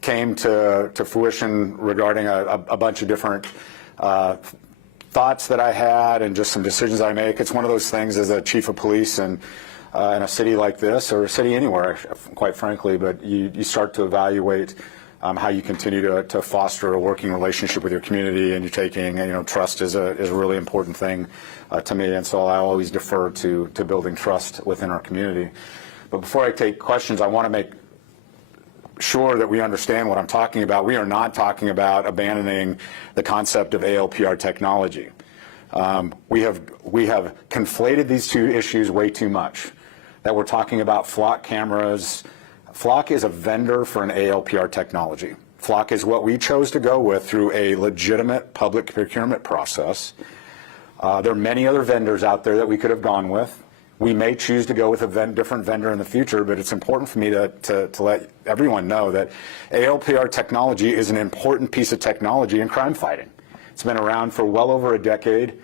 came to fruition regarding a bunch of different thoughts that I had and just some decisions I make. It's one of those things as a chief of police and in a city like this, or a city anywhere, quite frankly, but you start to evaluate how you continue to foster a working relationship with your community, and you're taking, trust is a really important thing to me, and so I always defer to building trust within our community. But before I take questions, I want to make sure that we understand what I'm talking about. We are not talking about abandoning the concept of ALPR technology. We have conflated these two issues way too much. That we're talking about flock cameras. Flock is a vendor for an ALPR technology. Flock is what we chose to go with through a legitimate public procurement process. There are many other vendors out there that we could have gone with. We may choose to go with a different vendor in the future, but it's important for me to let everyone know that ALPR technology is an important piece of technology in crime fighting. It's been around for well over a decade,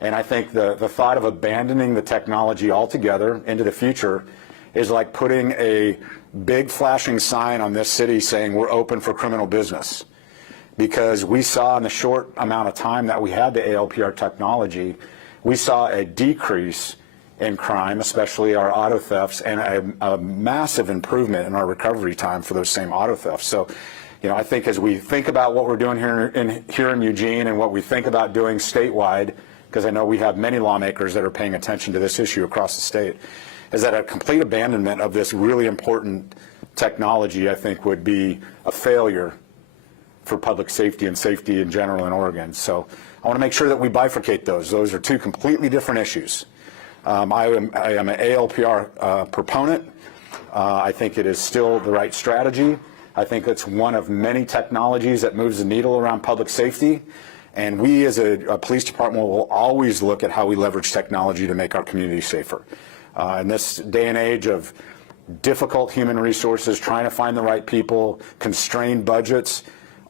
and I think the thought of abandoning the technology altogether into the future is like putting a big flashing sign on this city saying we're open for criminal business. Because we saw in the short amount of time that we had the ALPR technology, we saw a decrease in crime, especially our auto thefts, and a massive improvement in our recovery time for those same auto thefts. So, I think as we think about what we're doing here in Eugene and what we think about doing statewide, because I know we have many lawmakers that are paying attention to this issue across the state, is that a complete abandonment of this really important technology, I think, would be a failure for public safety and safety in general in Oregon. So I want to make sure that we bifurcate those. Those are two completely different issues. I am an ALPR proponent. I think it is still the right strategy. I think it's one of many technologies that moves the needle around public safety. And we as a police department will always look at how we leverage technology to make our community safer. In this day and age of difficult human resources, trying to find the right people, constrained budgets,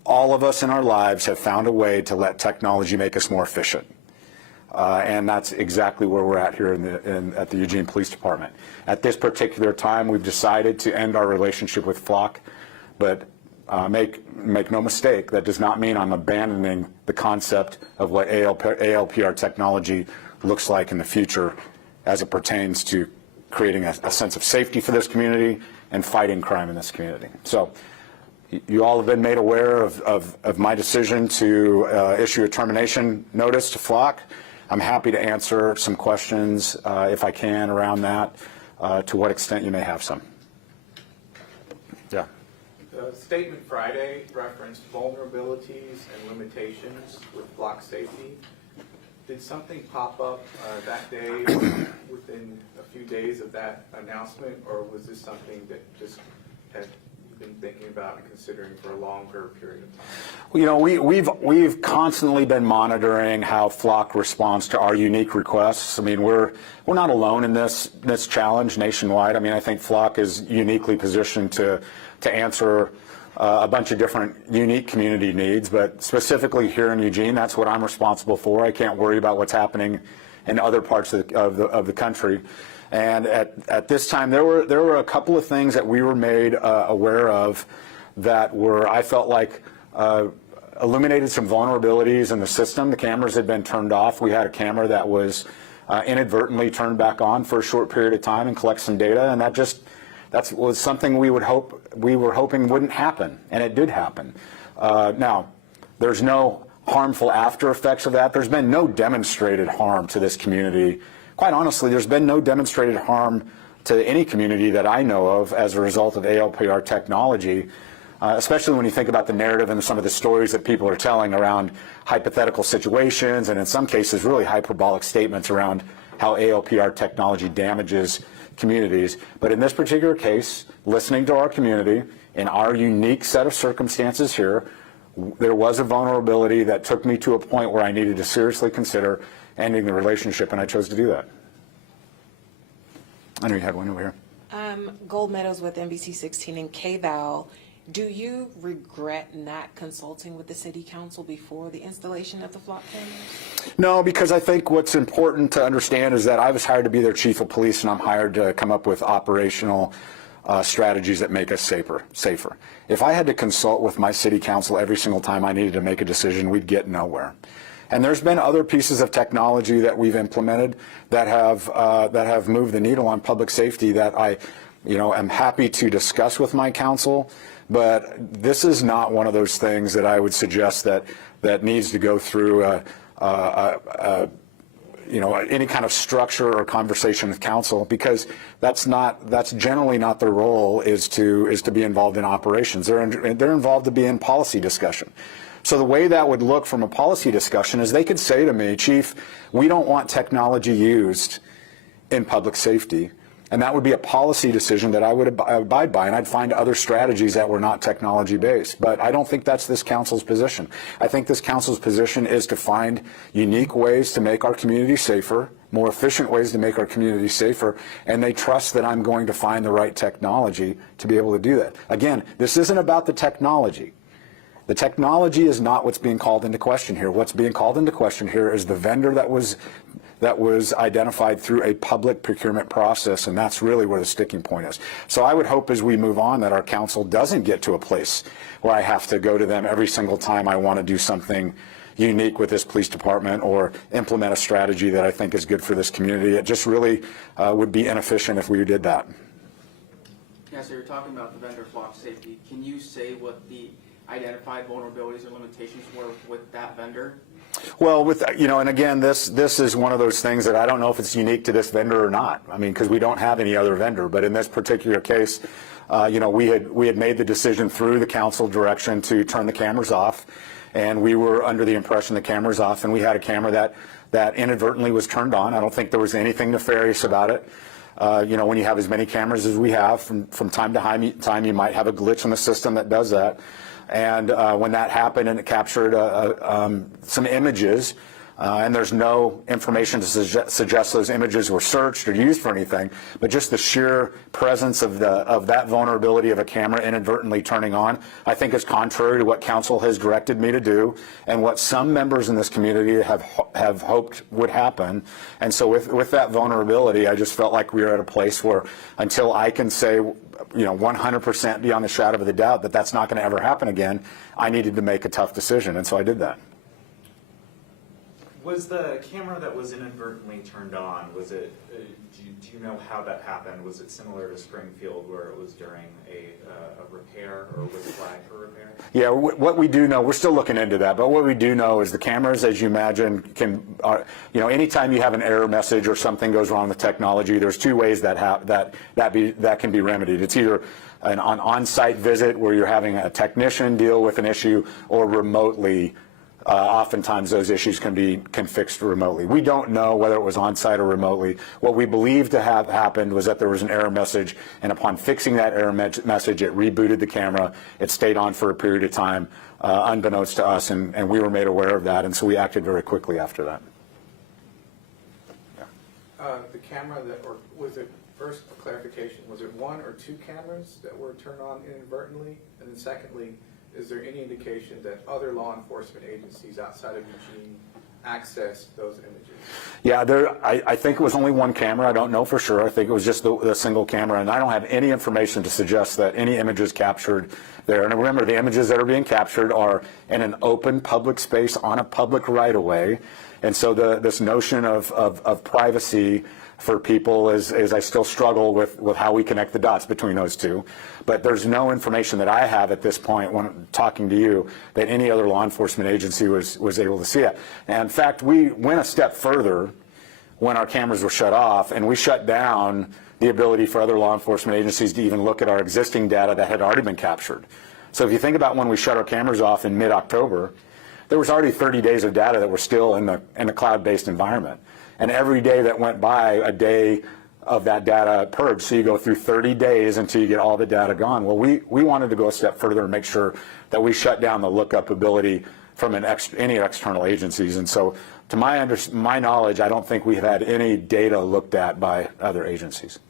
all of us in our lives have found a way to let technology make us more efficient. And that's exactly where we're at here at the Eugene Police Department. At this particular time, we've decided to end our relationship with Flock, but make no mistake, that does not mean I'm abandoning the concept of what ALPR technology looks like in the future as it pertains to creating a sense of safety for this community and fighting crime in this community. So you all have been made aware of my decision to issue a termination notice to Flock. I'm happy to answer some questions if I can around that, to what extent you may have some. Yeah. The statement Friday referenced vulnerabilities and limitations with Flock safety. Did something pop up that day within a few days of that announcement, or was this something that just had been thinking about and considering for a longer period of time? We've constantly been monitoring how Flock responds to our unique requests. I mean, we're not alone in this challenge nationwide. I mean, I think Flock is uniquely positioned to answer a bunch of different unique community needs, but specifically here in Eugene, that's what I'm responsible for. I can't worry about what's happening in other parts of the country. And at this time, there were a couple of things that we were made aware of that were, I felt like, illuminated some vulnerabilities in the system. The cameras had been turned off. We had a camera that was inadvertently turned back on for a short period of time and collect some data, and that was something we were hoping wouldn't happen, and it did happen. Now, there's no harmful after effects of that. There's been no demonstrated harm to this community. Quite honestly, there's been no demonstrated harm to any community that I know of as a result of ALPR technology, especially when you think about the narrative and some of the stories that people are telling around hypothetical situations, and in some cases really hyperbolic statements around how ALPR technology damages communities. But in this particular case, listening to our community, in our unique set of circumstances here, there was a vulnerability that took me to a point where I needed to seriously consider ending the relationship, and I chose to do that. I know you had one over here. Gold Meadows with NBC 16 and KVAL. Do you regret not consulting with the City Council before the installation of the Flock cameras? No, because I think what's important to understand is that I was hired to be their chief of police, and I'm hired to come up with operational strategies that make us safer. If I had to consult with my city council every single time I needed to make a decision, we'd get nowhere. And there's been other pieces of technology that we've implemented that have moved the needle on public safety that I, am happy to discuss with my council. But this is not one of those things that I would suggest that needs to go through any kind of structure or conversation with council, because that's generally not their role, is to be involved in operations. They're involved to be in policy discussion. So the way that would look from a policy discussion is they could say to me, Chief, we don't want technology used in public safety. And that would be a policy decision that I would abide by, and I'd find other strategies that were not technology-based. But I don't think that's this council's position. I think this council's position is to find unique ways to make our community safer, more efficient ways to make our community safer, and they trust that I'm going to find the right technology to be able to do that. Again, this isn't about the technology. The technology is not what's being called into question here. What's being called into question here is the vendor that was identified through a public procurement process, and that's really where the sticking point is. So I would hope as we move on that our council doesn't get to a place where I have to go to them every single time I want to do something unique with this police department or implement a strategy that I think is good for this community. It just really would be inefficient if we did that. Yeah, so you're talking about the vendor flock safety. Can you say what the identified vulnerabilities or limitations were with that vendor? Well, and again, this is one of those things that I don't know if it's unique to this vendor or not. I mean, because we don't have any other vendor. But in this particular case, we had made the decision through the council direction to turn the cameras off, and we were under the impression the camera's off, and we had a camera that inadvertently was turned on. I don't think there was anything nefarious about it. When you have as many cameras as we have, from time to time, you might have a glitch in the system that does that. And when that happened and it captured some images, and there's no information to suggest those images were searched or used for anything, but just the sheer presence of that vulnerability of a camera inadvertently turning on, I think is contrary to what council has directed me to do and what some members in this community have hoped would happen. And so with that vulnerability, I just felt like we were at a place where until I can say 100% beyond a shadow of a doubt that that's not going to ever happen again, I needed to make a tough decision, and so I did that. Was the camera that was inadvertently turned on, was it, do you know how that happened? Was it similar to Springfield where it was during a repair, or was it flagged for repair? Yeah, what we do know, we're still looking into that, but what we do know is the cameras, as you imagine, anytime you have an error message or something goes wrong with technology, there's two ways that can be remedied. It's either an on-site visit where you're having a technician deal with an issue, or remotely. Oftentimes those issues can be fixed remotely. We don't know whether it was on-site or remotely. What we believe to have happened was that there was an error message, and upon fixing that error message, it rebooted the camera. It stayed on for a period of time, unbeknownst to us, and we were made aware of that, and so we acted very quickly after that. Yeah. The camera or was it, first clarification, was it one or two cameras that were turned on inadvertently? And then secondly, is there any indication that other law enforcement agencies outside of Eugene accessed those images? Yeah, I think it was only one camera. I don't know for sure. I think it was just the single camera, and I don't have any information to suggest that any images captured there. And remember, the images that are being captured are in an open public space on a public right-of-way, and so this notion of privacy for people is I still struggle with how we connect the dots between those two. But there's no information that I have at this point when talking to you that any other law enforcement agency was able to see it. And in fact, we went a step further when our cameras were shut off, and we shut down the ability for other law enforcement agencies to even look at our existing data that had already been captured. So if you think about when we shut our cameras off in mid-October, there was already 30 days of data that were still in the cloud-based environment. And every day that went by, a day of that data purged. So you go through 30 days until you get all the data gone. Well, we wanted to go a step further and make sure that we shut down the lookup ability from any external agencies. And so to my knowledge, I don't think we've had any data looked at by other agencies.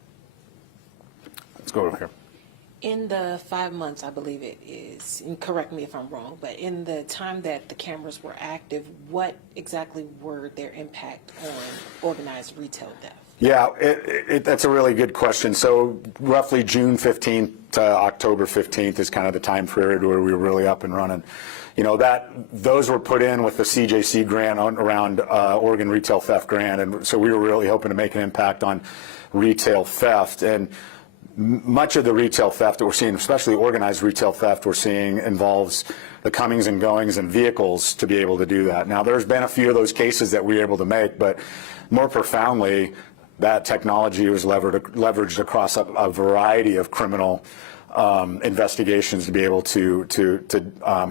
Let's go over here. In the 5 months, I believe it is, and correct me if I'm wrong, but in the time that the cameras were active, what exactly were their impact on organized retail theft? Yeah, that's a really good question. So roughly June 15th to October 15th is kind of the time period where we were really up and running. You know, those were put in with the CJC grant around Oregon Retail Theft Grant, and so we were really hoping to make an impact on retail theft. And much of the retail theft that we're seeing, especially organized retail theft we're seeing, involves the comings and goings in vehicles to be able to do that. Now, there's been a few of those cases that we were able to make, but more profoundly, that technology was leveraged across a variety of criminal investigations to be able to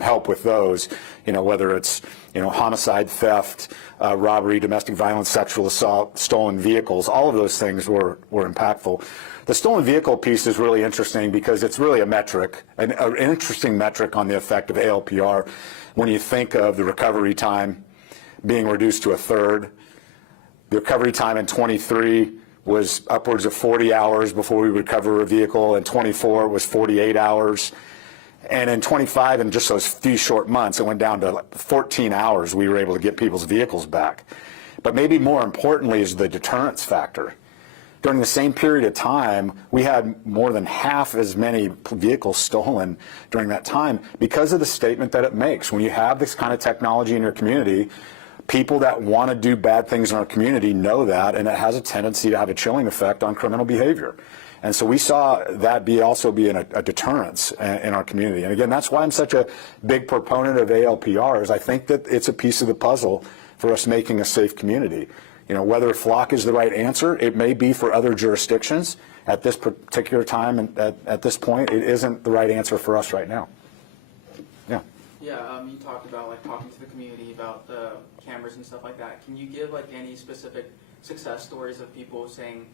help with those, you know, whether it's, you know, homicide, theft, robbery, domestic violence, sexual assault, stolen vehicles. All of those things were impactful. The stolen vehicle piece is really interesting because it's really a metric, an interesting metric on the effect of ALPR. When you think of the recovery time being reduced to a third, the recovery time in 23 was upwards of 40 hours before we recover a vehicle, and 24 was 48 hours. And in 25, in just those few short months, it went down to 14 hours we were able to get people's vehicles back. But maybe more importantly is the deterrence factor. During the same period of time, we had more than half as many vehicles stolen during that time because of the statement that it makes. When you have this kind of technology in your community, people that want to do bad things in our community know that, and it has a tendency to have a chilling effect on criminal behavior. And so we saw that also be a deterrence in our community. And again, that's why I'm such a big proponent of ALPR, is I think that it's a piece of the puzzle for us making a safe community. You know, whether flock is the right answer, it may be for other jurisdictions. At this particular time and at this point, it isn't the right answer for us right now. Yeah. Yeah, you talked about like talking to the community about the cameras and stuff like that. Can you give like any specific success stories of people saying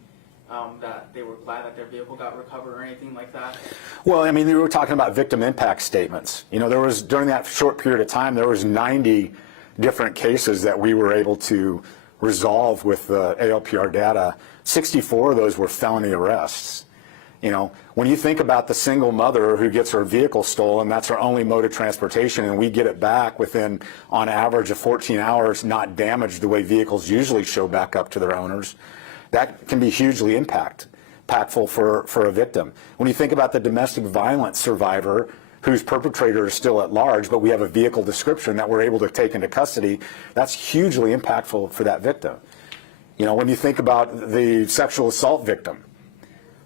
that they were glad that their vehicle got recovered or anything like that? Well, I mean, we were talking about victim impact statements. You know, there was, during that short period of time, there was 90 different cases that we were able to resolve with the ALPR data. 64 of those were felony arrests. You know, when you think about the single mother who gets her vehicle stolen, that's her only mode of transportation, and we get it back within, on average, of 14 hours, not damaged the way vehicles usually show back up to their owners, that can be hugely impactful for a victim. When you think about the domestic violence survivor whose perpetrator is still at large, but we have a vehicle description that we're able to take into custody, that's hugely impactful for that victim. You know, when you think about the sexual assault victim,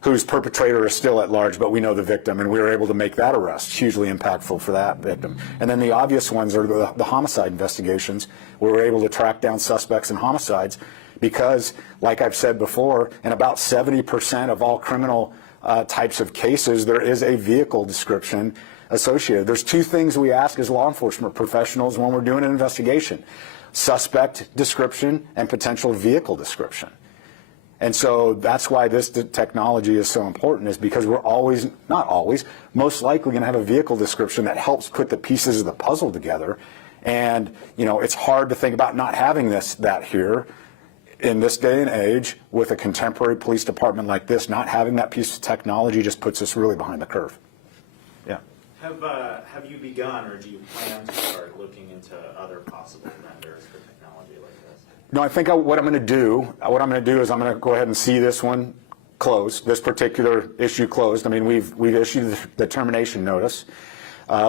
whose perpetrator is still at large, but we know the victim, and we were able to make that arrest, hugely impactful for that victim. And then the obvious ones are the homicide investigations, where we're able to track down suspects in homicides, because, like I've said before, in about 70% of all criminal types of cases, there is a vehicle description associated. There's two things we ask as law enforcement professionals when we're doing an investigation: suspect description and potential vehicle description. And so that's why this technology is so important, is because we're always, not always, most likely going to have a vehicle description that helps put the pieces of the puzzle together. And, you know, it's hard to think about not having that here in this day and age with a contemporary police department like this. Not having that piece of technology just puts us really behind the curve. Yeah. Have you begun, or do you plan to start looking into other possible vendors for technology like this? No, I think what I'm going to do is I'm going to go ahead and see this one closed, this particular issue closed. I mean, we've issued the termination notice.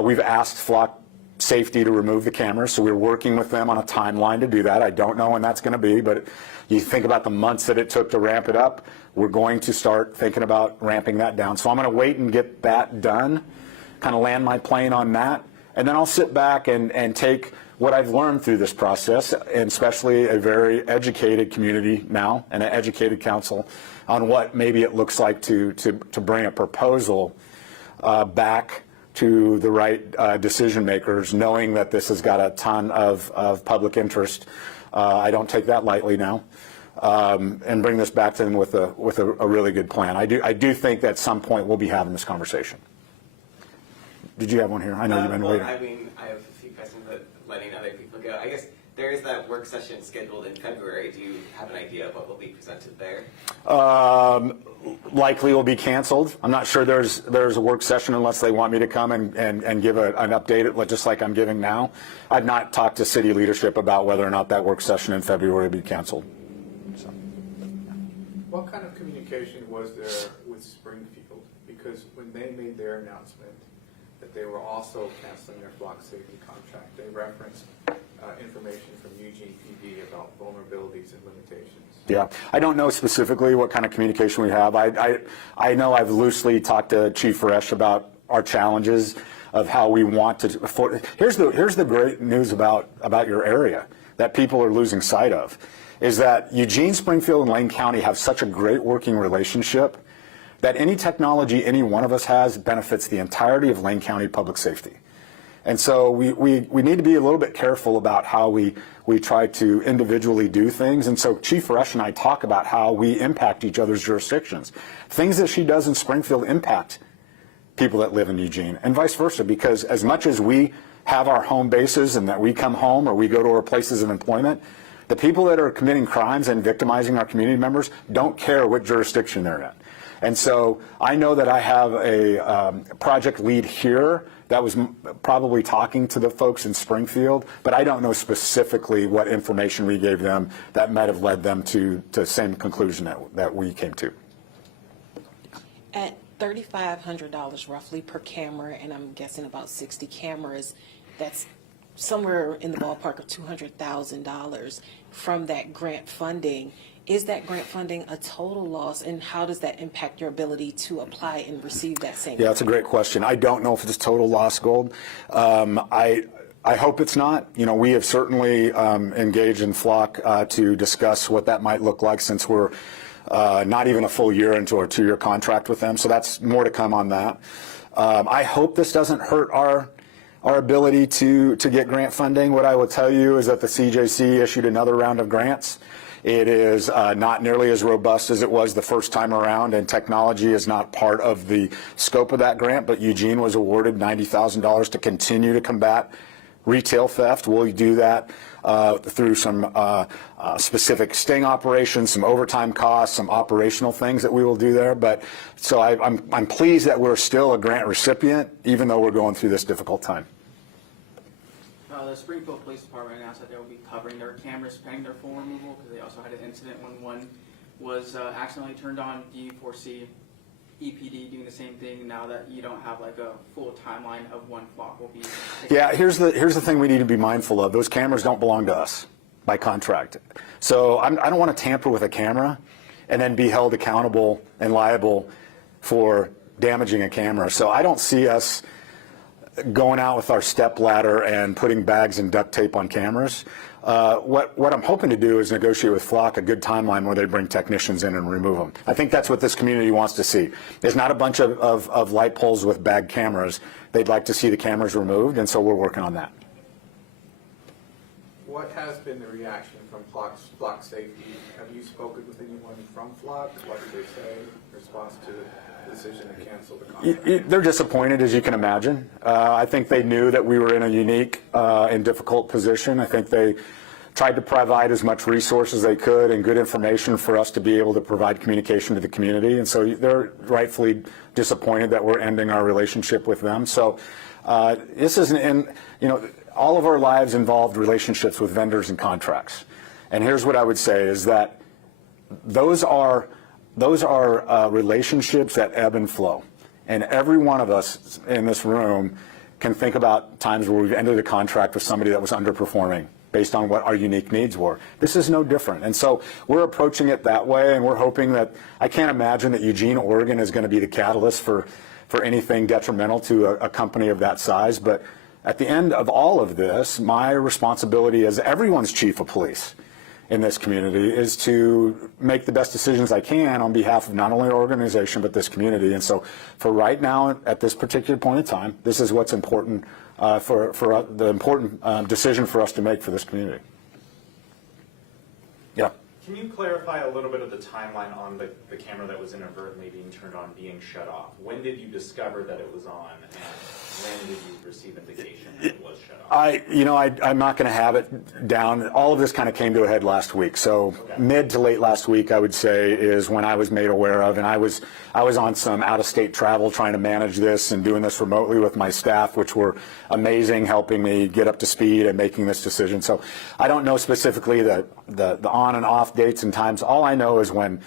We've asked Flock Safety to remove the cameras, so we're working with them on a timeline to do that. I don't know when that's going to be, but you think about the months that it took to ramp it up, we're going to start thinking about ramping that down. So I'm going to wait and get that done, kind of land my plane on that, and then I'll sit back and take what I've learned through this process, and especially a very educated community now and an educated council, on what maybe it looks like to bring a proposal back to the right decision makers, knowing that this has got a ton of public interest. I don't take that lightly now, and bring this back to them with a really good plan. I do think that at some point we'll be having this conversation. Did you have one here? I know you've been waiting. I mean, I have a few questions, but letting other people go. I guess there is that work session scheduled in February. Do you have an idea of what will be presented there? Likely will be canceled. I'm not sure there's a work session unless they want me to come and give an update, just like I'm giving now. I've not talked to city leadership about whether or not that work session in February will be canceled. So, What kind of communication was there with Springfield? Because when they made their announcement that they were also canceling their flock safety contract, they referenced information from Eugene PD about vulnerabilities and limitations. Yeah, I don't know specifically what kind of communication we have. I know I've loosely talked to Chief Resch about our challenges of how we want to. Here's the great news about your area that people are losing sight of, is that Eugene, Springfield, and Lane County have such a great working relationship that any technology any one of us has benefits the entirety of Lane County public safety. And so we need to be a little bit careful about how we try to individually do things. And so Chief Resch and I talk about how we impact each other's jurisdictions. Things that she does in Springfield impact people that live in Eugene, and vice versa, because as much as we have our home bases and that we come home or we go to our places of employment, the people that are committing crimes and victimizing our community members don't care what jurisdiction they're in. And so I know that I have a project lead here that was probably talking to the folks in Springfield, but I don't know specifically what information we gave them that might have led them to the same conclusion that we came to. At $3,500 roughly per camera, and I'm guessing about 60 cameras, that's somewhere in the ballpark of $200,000 from that grant funding. Is that grant funding a total loss, and how does that impact your ability to apply and receive that same? Yeah, that's a great question. I don't know if it's total loss, Gold. I hope it's not. You know, we have certainly engaged in Flock to discuss what that might look like, since we're not even a full year into our 2-year contract with them. So that's more to come on that. I hope this doesn't hurt our ability to get grant funding. What I will tell you is that the CJC issued another round of grants. It is not nearly as robust as it was the first time around, and technology is not part of the scope of that grant, but Eugene was awarded $90,000 to continue to combat retail theft. We'll do that through some specific sting operations, some overtime costs, some operational things that we will do there. But so I'm pleased that we're still a grant recipient, even though we're going through this difficult time. The Springfield Police Department announced that they will be covering their cameras pending their full removal, because they also had an incident when one was accidentally turned on. Do you foresee EPD doing the same thing now that you don't have like a full timeline of when flock will be? Yeah, here's the thing we need to be mindful of. Those cameras don't belong to us by contract. So I don't want to tamper with a camera and then be held accountable and liable for damaging a camera. So I don't see us going out with our step ladder and putting bags and duct tape on cameras. What I'm hoping to do is negotiate with Flock a good timeline where they bring technicians in and remove them. I think that's what this community wants to see. There's not a bunch of light poles with bagged cameras. They'd like to see the cameras removed, and so we're working on that. What has been the reaction from Flock Safety? Have you spoken with anyone from Flock? What did they say in response to the decision to cancel the contract? They're disappointed, as you can imagine. I think they knew that we were in a unique and difficult position. I think they tried to provide as much resources as they could and good information for us to be able to provide communication to the community. And so they're rightfully disappointed that we're ending our relationship with them. So this isn't, and you know, all of our lives involved relationships with vendors and contracts. And here's what I would say is that those are relationships that ebb and flow. And every one of us in this room can think about times where we've ended a contract with somebody that was underperforming based on what our unique needs were. This is no different. And so we're approaching it that way, and we're hoping that, I can't imagine that Eugene, Oregon is going to be the catalyst for anything detrimental to a company of that size. But at the end of all of this, my responsibility as everyone's chief of police in this community is to make the best decisions I can on behalf of not only our organization but this community. And so for right now, at this particular point in time, this is what's important for the important decision for us to make for this community. Yeah. Can you clarify a little bit of the timeline on the camera that was inadvertently being turned on being shut off? When did you discover that it was on, and when did you receive indication that it was shut off? I'm not going to have it down. All of this kind of came to a head last week. So mid to late last week, I would say, is when I was made aware of, and I was on some out-of-state travel trying to manage this and doing this remotely with my staff, which were amazing, helping me get up to speed and making this decision. So I don't know specifically the on and off dates and times. All I know is when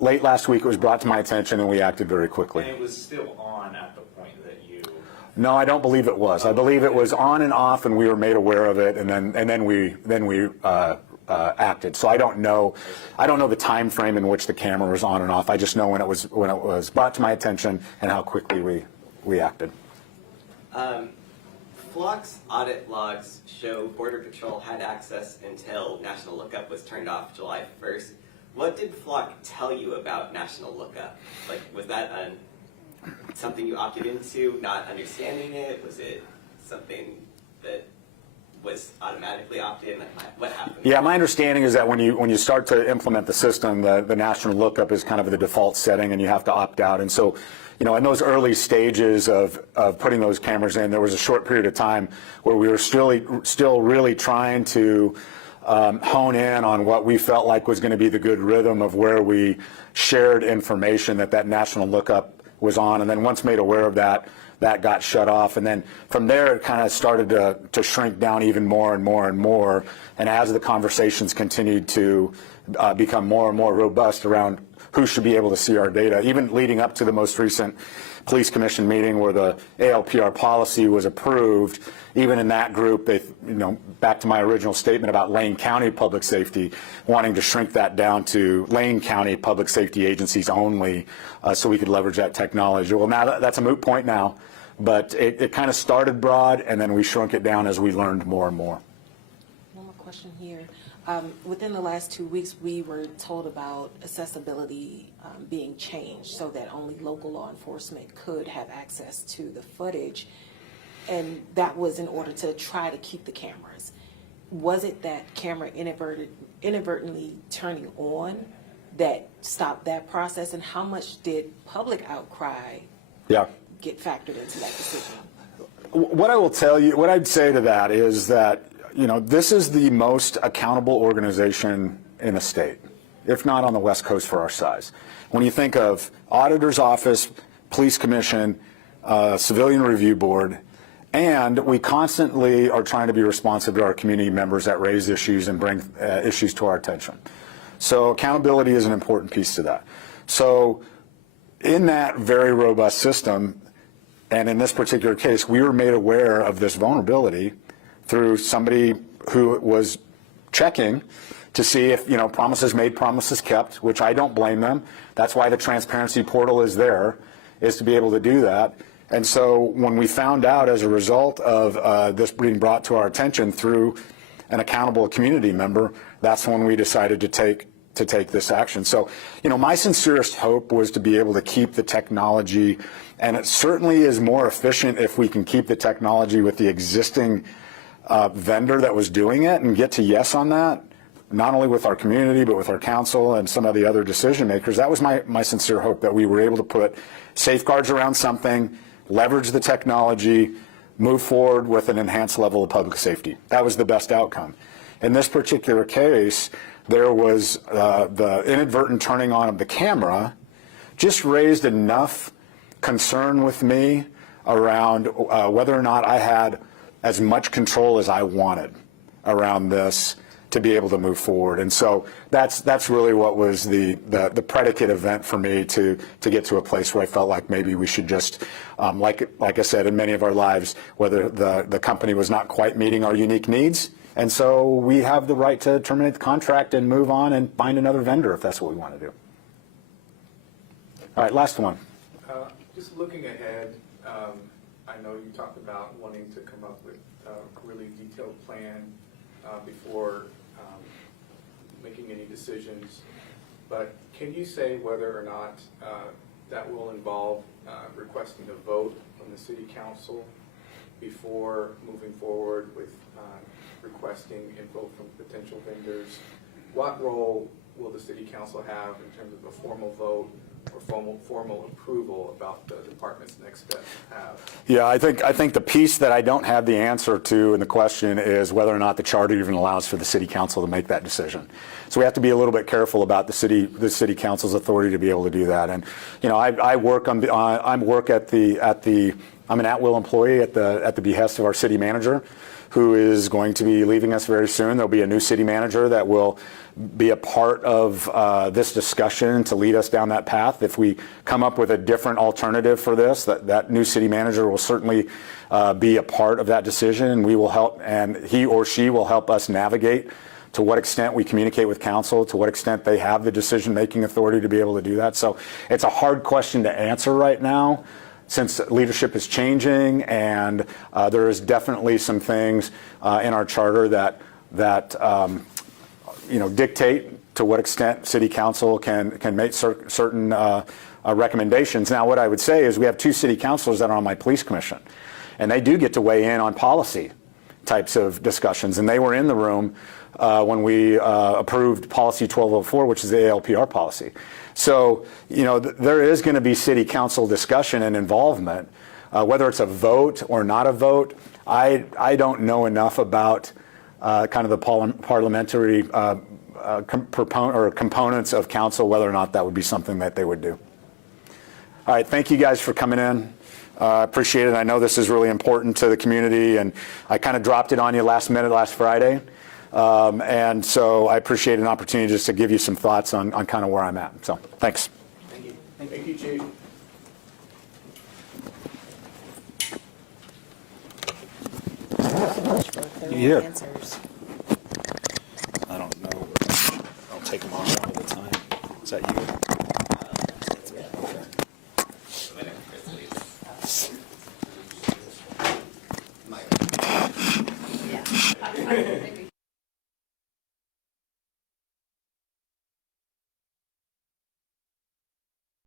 late last week, it was brought to my attention, and we acted very quickly. And it was still on at the point that you... No, I don't believe it was. I believe it was on and off, and we were made aware of it, and then we acted. So I don't know the time frame in which the camera was on and off. I just know when it was brought to my attention and how quickly we acted. Flock's audit logs show Border Patrol had access until National Lookup was turned off July 1st. What did Flock tell you about National Lookup? Like, was that something you opted into, not understanding it? Was it something that was automatically opted in? What happened? Yeah, my understanding is that when you start to implement the system, the National Lookup is kind of the default setting, and you have to opt out. And so, you know, in those early stages of putting those cameras in, there was a short period of time where we were still really trying to hone in on what we felt like was going to be the good rhythm of where we shared information that National Lookup was on. And then once made aware of that, that got shut off. And then from there, it kind of started to shrink down even more and more and more. And as the conversations continued to become more and more robust around who should be able to see our data, even leading up to the most recent Police Commission meeting where the ALPR policy was approved, even in that group, they, you know, back to my original statement about Lane County public safety, wanting to shrink that down to Lane County public safety agencies only, so we could leverage that technology. Well, now that's a moot point now, but it kind of started broad, and then we shrunk it down as we learned more and more. One more question here. Within the last 2 weeks, we were told about accessibility being changed so that only local law enforcement could have access to the footage, and that was in order to try to keep the cameras. Was it that camera inadvertently turning on that stopped that process, and how much did public outcry get factored into that decision? What I will tell you, what I'd say to that is that, you know, this is the most accountable organization in the state, if not on the West Coast for our size. When you think of Auditor's Office, Police Commission, Civilian Review Board, and we constantly are trying to be responsive to our community members that raise issues and bring issues to our attention. So accountability is an important piece to that. So in that very robust system, and in this particular case, we were made aware of this vulnerability through somebody who was checking to see if, you know, promises made, promises kept, which I don't blame them. That's why the transparency portal is there, is to be able to do that. And so when we found out as a result of this being brought to our attention through an accountable community member, that's when we decided to take this action. So, you know, my sincerest hope was to be able to keep the technology, and it certainly is more efficient if we can keep the technology with the existing vendor that was doing it and get to yes on that, not only with our community, but with our council and some of the other decision makers. That was my sincere hope, that we were able to put safeguards around something, leverage the technology, move forward with an enhanced level of public safety. That was the best outcome. In this particular case, there was the inadvertent turning on of the camera just raised enough concern with me around whether or not I had as much control as I wanted around this to be able to move forward. And so that's really what was the predicate event for me to get to a place where I felt like maybe we should just, like I said, in many of our lives, whether the company was not quite meeting our unique needs. And so we have the right to terminate the contract and move on and find another vendor if that's what we want to do. All right, last one. Just looking ahead, I know you talked about wanting to come up with a really detailed plan before making any decisions, but can you say whether or not that will involve requesting a vote from the City Council before moving forward with requesting info from potential vendors? What role will the City Council have in terms of a formal vote or formal approval about the department's next steps have? Yeah, I think the piece that I don't have the answer to in the question is whether or not the charter even allows for the City Council to make that decision. So we have to be a little bit careful about the City Council's authority to be able to do that. And you know, I work at the I'm an at-will employee at the behest of our city manager, who is going to be leaving us very soon. There'll be a new city manager that will be a part of this discussion to lead us down that path. If we come up with a different alternative for this, that new city manager will certainly be a part of that decision, and we will help, and he or she will help us navigate to what extent we communicate with council, to what extent they have the decision-making authority to be able to do that. So it's a hard question to answer right now, since leadership is changing, and there is definitely some things in our charter that dictate to what extent city council can make certain recommendations. Now, what I would say is we have 2 city councilors that are on my police commission, and they do get to weigh in on policy types of discussions, and they were in the room when we approved policy 1204, which is the ALPR policy. So, there is going to be city council discussion and involvement, whether it's a vote or not a vote. I don't know enough about kind of the parliamentary components of council, whether or not that would be something that they would do. All right, thank you guys for coming in. Appreciate it. I know this is really important to the community, and I kind of dropped it on you last minute last Friday. And so I appreciate an opportunity just to give you some thoughts on kind of where I'm at. So thanks. Thank you. Thank you, Chief. Yeah. Answers. I don't know. I'll take them off all the time. Is that you?